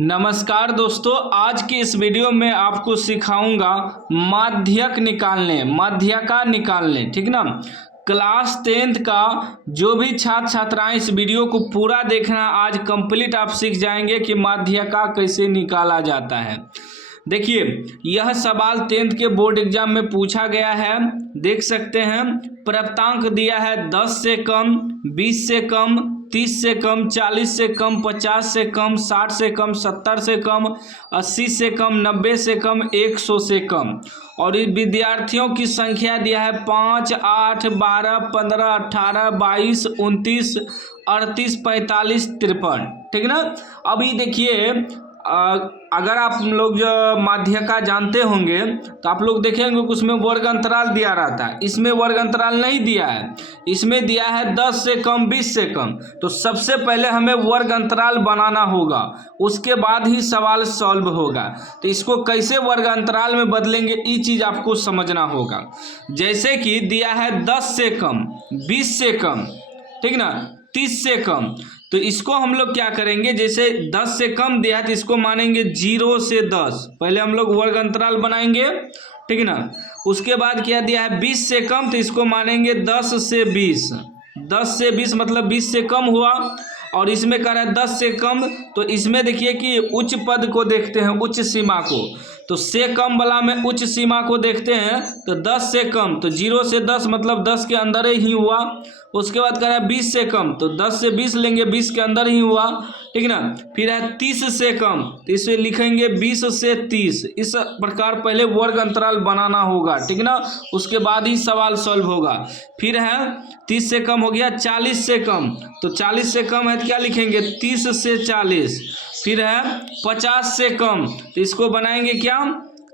नमस्कार दोस्तों, आज की इस वीडियो में आपको सिखाऊंगा माध्यक माध्यका निकालने। ठीक ना। क्लास 10th का जो भी छात्र छात्राएं इस वीडियो को पूरा देखना, आज कंप्लीट आप सीख जाएंगे कि माध्यका कैसे निकाला जाता है। देखिए, यह सवाल 10th के बोर्ड एग्जाम में पूछा गया है। देख सकते हैं, प्राप्तांक दिया है 10 से कम, 20 से कम, 30 से कम, 40 से कम, 50 से कम, 60 से कम, 70 से कम, 80 से कम, 90 से कम, 100 से कम। और इस विद्यार्थियों की संख्या दिया है 5, 8, 12, 15, 18, 22, 29, 38, 45, 53। ठीक ना। अभी देखिए, अगर आप लोग जो माध्यका जानते होंगे तो आप लोग देखेंगे कि उसमें वर्ग अंतराल दिया रहता है। इसमें वर्ग अंतराल नहीं दिया है, इसमें दिया है 10 से कम, 20 से कम। तो सबसे पहले हमें वर्ग अंतराल बनाना होगा, उसके बाद ही सवाल सॉल्व होगा। तो इसको कैसे वर्ग अंतराल में बदलेंगे, ये चीज़ आपको समझना होगा। जैसे कि दिया है 10 से कम, 20 से कम, ठीक ना, 30 से कम। तो इसको हम लोग क्या करेंगे, जैसे 10 से कम दिया है तो इसको मानेंगे 0 से 10। पहले हम लोग वर्ग अंतराल बनाएंगे, ठीक ना। उसके बाद क्या दिया है 20 से कम, तो इसको मानेंगे 10 से 20। 10 से 20 मतलब 20 से कम हुआ। और इसमें कह रहा है 10 से कम, तो इसमें देखिए कि उच्च पद को देखते हैं, उच्च सीमा को। तो से कम वाला में उच्च सीमा को देखते हैं, तो 10 से कम, तो 0 से 10 मतलब 10 के अंदर ही हुआ। उसके बाद कह रहा है 20 से कम, तो 10 से 20 लेंगे, 20 के अंदर ही हुआ, ठीक ना। फिर है 30 से कम, तो इसे लिखेंगे 20 से 30। इस प्रकार पहले वर्ग अंतराल बनाना होगा, ठीक ना, उसके बाद ही सवाल सॉल्व होगा। फिर है 30 से कम हो गया, 40 से कम, तो 40 से कम है तो क्या लिखेंगे 30 से 40। फिर है 50 से कम, तो इसको बनाएंगे क्या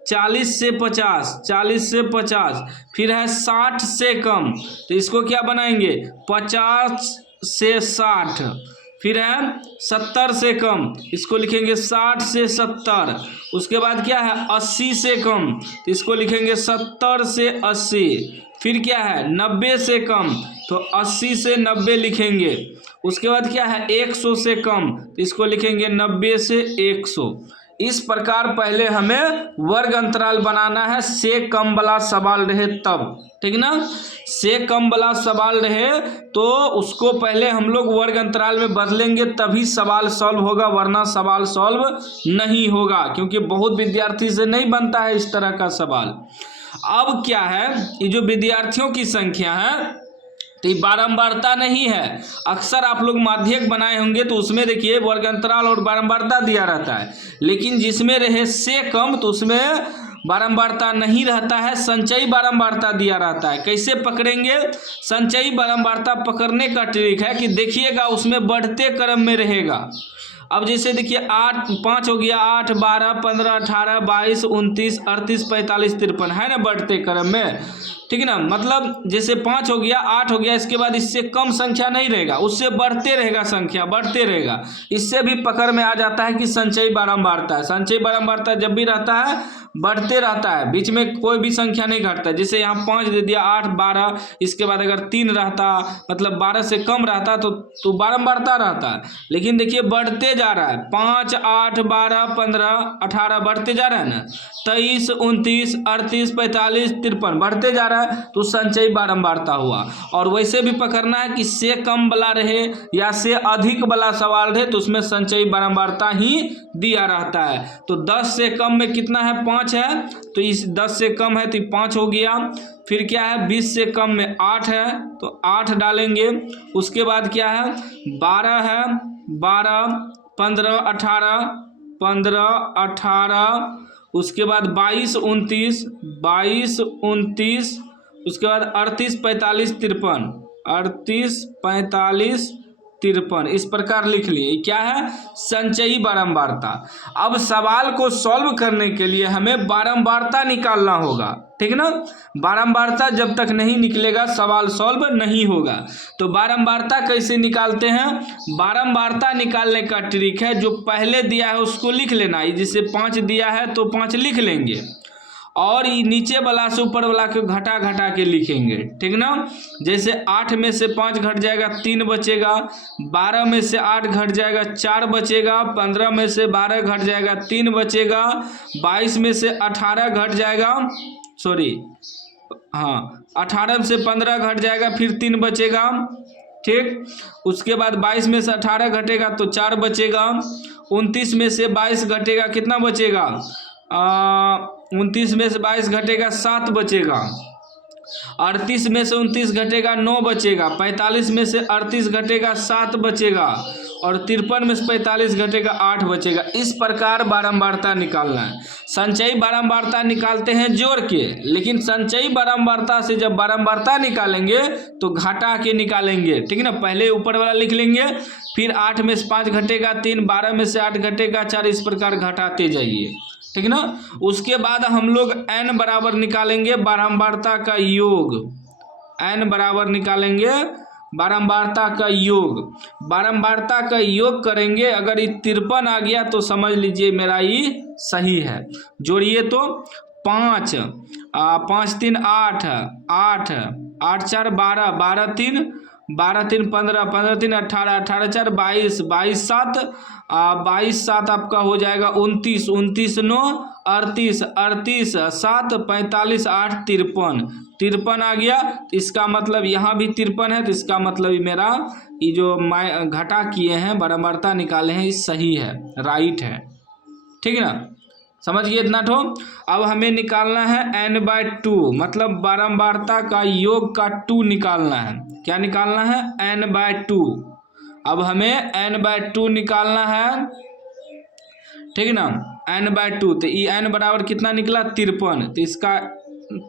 40 से 50, 40 से 50। फिर है 60 से कम, तो इसको क्या बनाएंगे 50 से 60। फिर है 70 से कम, इसको लिखेंगे 60 से 70। उसके बाद क्या है 80 से कम, तो इसको लिखेंगे 70 से 80। फिर क्या है 90 से कम, तो 80 से 90 लिखेंगे। उसके बाद क्या है 100 से कम, तो इसको लिखेंगे 90 से 100। इस प्रकार पहले हमें वर्ग अंतराल बनाना है, से कम वाला सवाल रहे तब, ठीक ना। से कम वाला सवाल रहे तो उसको पहले हम लोग वर्ग अंतराल में बदलेंगे, तभी सवाल सॉल्व होगा, वरना सवाल सॉल्व नहीं होगा, क्योंकि बहुत विद्यार्थी से नहीं बनता है इस तरह का सवाल। अब क्या है, ये जो विद्यार्थियों की संख्या है तो ये बारंबारता नहीं है। अक्सर आप लोग माध्यक बनाए होंगे तो उसमें देखिए वर्ग अंतराल और बारंबारता दिया रहता है, लेकिन जिसमें रहे से कम तो उसमें बारंबारता नहीं रहता है, संचयी बारंबारता दिया रहता है। कैसे पकड़ेंगे, संचयी बारंबारता पकड़ने का ट्रिक है कि देखिएगा उसमें बढ़ते क्रम में रहेगा। अब जैसे देखिए 5 हो गया, 8, 12, 15, 18, 22, 29, 38, 45, 53 है ना, बढ़ते क्रम में, ठीक है ना। मतलब जैसे 5 हो गया, 8 हो गया, इसके बाद इससे कम संख्या नहीं रहेगा, उससे बढ़ते रहेगा, संख्या बढ़ते रहेगा। इससे भी पकड़ में आ जाता है कि संचयी बारंबारता है। संचयी बारंबारता जब भी रहता है बढ़ते रहता है, बीच में कोई भी संख्या नहीं घटता। जैसे यहाँ 5 दे दिया, 8, 12, इसके बाद अगर 3 रहता मतलब 12 से कम रहता तो बारंबारता रहता है। लेकिन देखिए बढ़ते जा रहा है, 5, 8, 12, 15, 18 बढ़ते जा रहा है ना, 23, 29, 38, 45, 53 बढ़ते जा रहा है, तो संचयी बारंबारता हुआ। और वैसे भी पकड़ना है कि से कम वाला रहे या से अधिक वाला सवाल रहे तो उसमें संचयी बारंबारता ही दिया रहता है। तो 10 से कम में कितना है 5 है, तो इस 10 से कम है तो 5 हो गया। फिर क्या है 20 से कम में 8 है, तो 8 डालेंगे। उसके बाद क्या है 12 है, 12, 15, 18, 15, 18, उसके बाद 22, 29, 22, 29, उसके बाद 38, 45, 53, 38, 45, 53 इस प्रकार लिख लिए। क्या है संचयी बारंबारता। अब सवाल को सॉल्व करने के लिए हमें बारंबारता निकालना होगा, ठीक ना। बारंबारता जब तक नहीं निकलेगा सवाल सॉल्व नहीं होगा। तो बारंबारता कैसे निकालते हैं, बारंबारता निकालने का ट्रिक है, जो पहले दिया है उसको लिख लेना है। जैसे 5 दिया है तो 5 लिख लेंगे, और ये नीचे वाला से ऊपर वाला को घटा घटा के लिखेंगे, ठीक ना। जैसे 8 में से 5 घट जाएगा 3 बचेगा, 12 में से 8 घट जाएगा 4 बचेगा, 15 में से 12 घट जाएगा 3 बचेगा, 22 में से 18 घट जाएगा, सॉरी हाँ 18 से 15 घट जाएगा फिर 3 बचेगा, ठीक। उसके बाद 22 में से 18 घटेगा तो 4 बचेगा, 29 में से 22 घटेगा कितना बचेगा, 29 में से 22 घटेगा 7 बचेगा, 38 में से 29 घटेगा 9 बचेगा, 45 में से 38 घटेगा 7 बचेगा, और 53 में से 45 घटेगा 8 बचेगा। इस प्रकार बारंबारता निकालना है। संचयी बारंबारता निकालते हैं जोड़ के, लेकिन संचयी बारंबारता से जब बारंबारता निकालेंगे तो घटा के निकालेंगे, ठीक है ना। पहले ऊपर वाला लिख लेंगे, फिर 8 में से 5 घटेगा 3, 12 में से 8 घटेगा 4, इस प्रकार घटाते जाइए, ठीक ना। उसके बाद हम लोग n बराबर निकालेंगे बारंबारता का योग, n बराबर निकालेंगे बारंबारता का योग। बारंबारता का योग करेंगे, अगर ये 53 आ गया तो समझ लीजिए मेरा ये सही है। जोड़िए तो 5 5 3 8 8 8 4 12 12 3 12 3 15 15 3 18 18 4 22 22 7 22 7 आपका हो जाएगा 29 29 9 38 38 7 45 8 53 53 आ गया। तो इसका मतलब यहाँ भी 53 है, तो इसका मतलब मेरा ये जो घटा किए हैं बारंबारता निकाले हैं ये सही है, राइट है, ठीक है ना। समझ गए इतना ठो। अब हमें निकालना है n/2, मतलब बारंबारता का योग का 2 निकालना है। क्या निकालना है? n/2। अब हमें n/2 निकालना है, ठीक है ना। n/2 तो ये n बराबर कितना निकला 53, तो इसका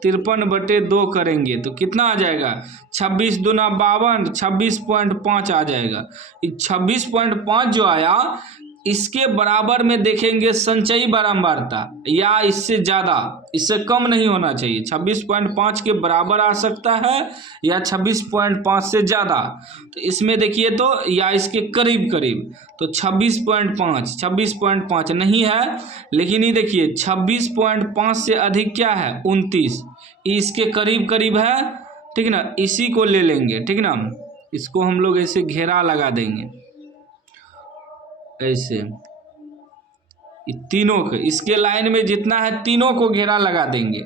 53/2 करेंगे तो कितना आ जाएगा 26 दूना 52, 26.5 आ जाएगा। 26.5 जो आया इसके बराबर में देखेंगे संचयी बारंबारता, या इससे ज़्यादा, इससे कम नहीं होना चाहिए। 26.5 के बराबर आ सकता है या 26.5 से ज़्यादा। तो इसमें देखिए तो या इसके करीब करीब, तो 26.5 नहीं है, लेकिन ये देखिए 26.5 से अधिक क्या है 29, इसके करीब करीब है, ठीक ना। इसी को ले लेंगे, ठीक ना। इसको हम लोग ऐसे घेरा लगा देंगे, ऐसे तीनों के, इसके लाइन में जितना है तीनों को घेरा लगा देंगे,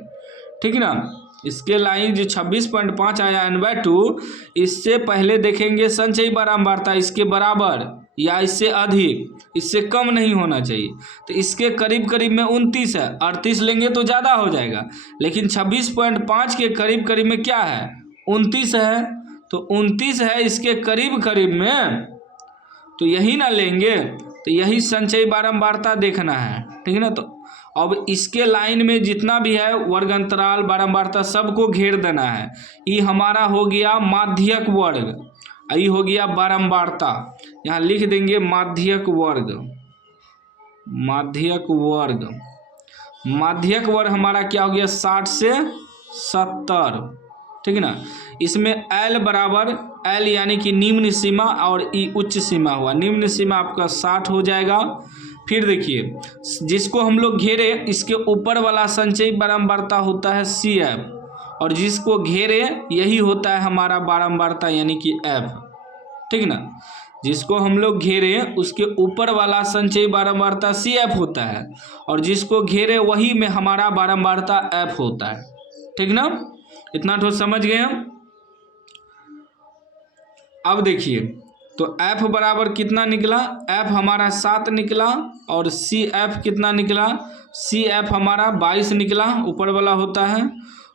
ठीक ना। इसके लाइन जो 26.5 आया n/2, इससे पहले देखेंगे संचयी बारंबारता इसके बराबर या इससे अधिक, इससे कम नहीं होना चाहिए। तो इसके करीब करीब में 29 है, 38 लेंगे तो ज़्यादा हो जाएगा, लेकिन 26.5 के करीब करीब में क्या है 29 है, तो 29 है इसके करीब करीब में, तो यही ना लेंगे। तो यही संचयी बारंबारता देखना है, ठीक है ना। तो अब इसके लाइन में जितना भी है वर्ग अंतराल बारंबारता सबको घेर देना है। ये हमारा हो गया माध्यक वर्ग, ये हो गया बारंबारता, यहाँ लिख देंगे माध्यक वर्ग। माध्यक वर्ग, माध्यक वर्ग हमारा क्या हो गया 60 से 70, ठीक है ना। इसमें L बराबर L यानी कि निम्न सीमा और E उच्च सीमा हुआ। निम्न सीमा आपका 60 हो जाएगा। फिर देखिए जिसको हम लोग घेरे इसके ऊपर वाला संचयी बारंबारता होता है CF, और जिसको घेरे यही होता है हमारा बारंबारता यानी कि F, ठीक ना। जिसको हम लोग घेरे उसके ऊपर वाला संचयी बारंबारता CF होता है, और जिसको घेरे वही में हमारा बारंबारता F होता है, ठीक ना। इतना तो समझ गए हम। अब देखिए तो F बराबर कितना निकला, F हमारा 7 निकला, और CF कितना निकला, CF हमारा 22 निकला, ऊपर वाला होता है।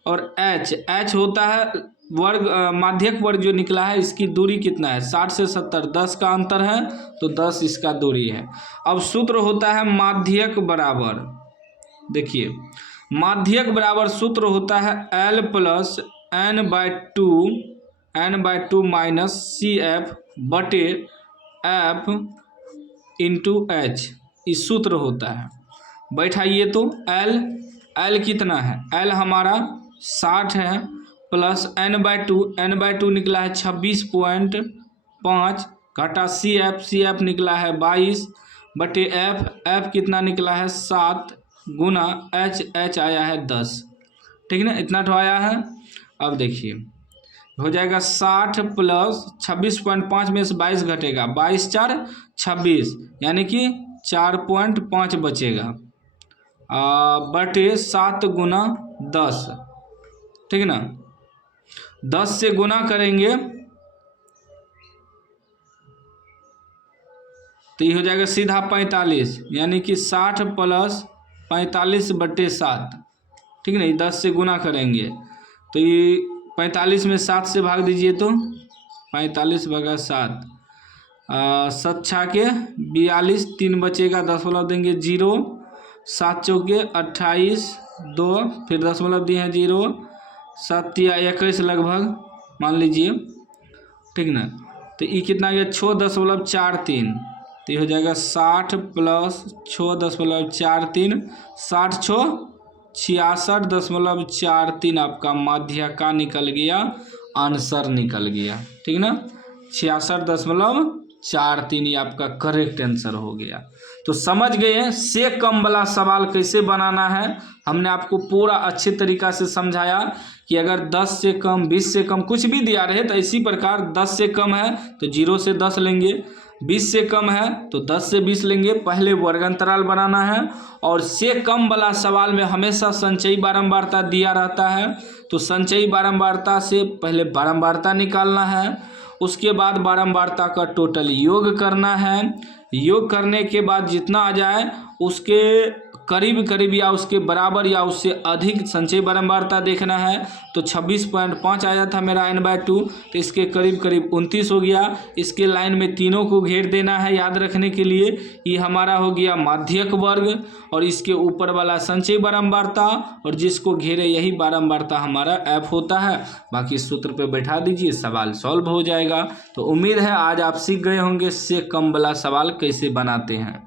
और H होता है वर्ग, माध्यक वर्ग जो निकला है इसकी दूरी कितना है 60 से 70, 10 का अंतर है तो 10 इसका दूरी है। अब सूत्र होता है माध्यक बराबर, देखिए माध्यक बराबर सूत्र होता है L + n/2 माइनस CF बटे F इंटू H, इस सूत्र होता है। बैठाइए तो L कितना है, L हमारा 60 है, प्लस n/2 निकला है 26.5, घटा CF निकला है 22 बटे F कितना निकला है 7 गुना एच आया है 10, ठीक ना, इतना तो आया है। अब देखिए हो जाएगा 60 प्लस 26.5 में से 22 घटेगा, 22 4 26, यानी कि 4.5 बचेगा बटे 7 गुना 10, ठीक ना। 10 से गुना करेंगे तो ये हो जाएगा सीधा 45, यानी कि 60 प्लस 45 बटे 7, ठीक है ना। 10 से गुना करेंगे तो ये 45 में 7 से भाग दीजिए तो 45 भागा 7, 7 छाके 42, 3 बचेगा, दशमलव देंगे 0, 7 चौके 28, 2 फिर दशमलव दिए हैं 0, 7 या 21 लगभग मान लीजिए, ठीक ना। तो ये कितना गया 6.43, तो ये हो जाएगा 60 प्लस 6.43, 60 6 66.43 आपका माध्यका निकल गया, आंसर निकल गया, ठीक ना। 66.43 ये आपका करेक्ट आंसर हो गया। तो समझ गए से कम वाला सवाल कैसे बनाना है। हमने आपको पूरा अच्छे तरीका से समझाया कि अगर 10 से कम 20 से कम कुछ भी दिया रहे तो इसी प्रकार 10 से कम है तो 0 से 10 लेंगे, 20 से कम है तो 10 से 20 लेंगे, पहले वर्गांतराल बनाना है। और से कम वाला सवाल में हमेशा संचयी बारंबारता दिया रहता है, तो संचयी बारंबारता से पहले बारंबारता निकालना है, उसके बाद बारंबारता का टोटल योग करना है। योग करने के बाद जितना आ जाए उसके करीब करीब या उसके बराबर या उससे अधिक संचयी बारंबारता देखना है। तो 26.5 आया था मेरा n/2, तो इसके करीब करीब 29 हो गया। इसके लाइन में तीनों को घेर देना है याद रखने के लिए। ये हमारा हो गया माध्यक वर्ग और इसके ऊपर वाला संचयी बारंबारता और जिसको घेरे यही बारंबारता हमारा f होता है। बाकी सूत्र पे बैठा दीजिए, सवाल सॉल्व हो जाएगा। तो उम्मीद है आज आप सीख गए होंगे से कम वाला सवाल कैसे बनाते हैं।